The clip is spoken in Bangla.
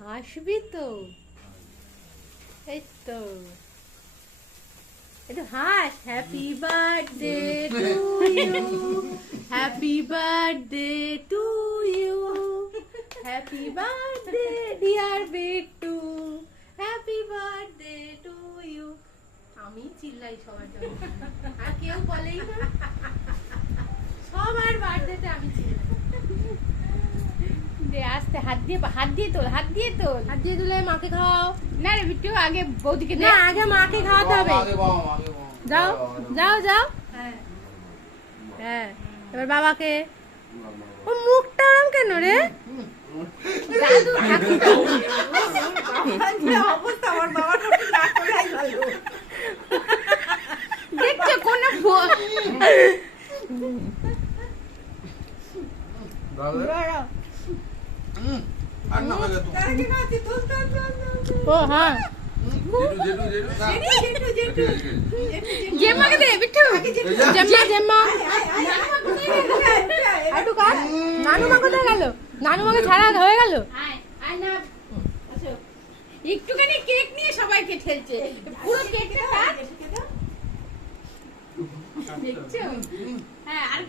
হাসবি তো, এই তো একটু হাস। Happy birthday to you, happy birthday to you, happy birthday dear Bittu, happy birthday to you. আমি চিল্লাই সবার জন্য, আর কেউ বলেই না, সবার বার্থডেতে আমি চিল্লাই। দে আস্তে, হাত দিয়ে তোল, হাত দিয়ে তুলে মাকে খাও। না রে বিট্টু, আগে বৌদিকে দে। না, আগে মাকে খাওয়াতে হবে। যাও যাও যাও। হ্যাঁ, এবার বাবাকে। ও মুখটা ওরম কেন রে? দাদু দেখছো কোন ও হ্যাঁ, জেম্মাকে দে বিট্টু, জেম্মা একটু কাট। নানু মা কোথায় গেল? নানু মাকে ছাড়া হয়ে গেল। একটুখানি কেক নিয়ে সবাইকে ঠেলছে, পুরো কেকটা কাট। দেখছো? হ্যাঁ, আর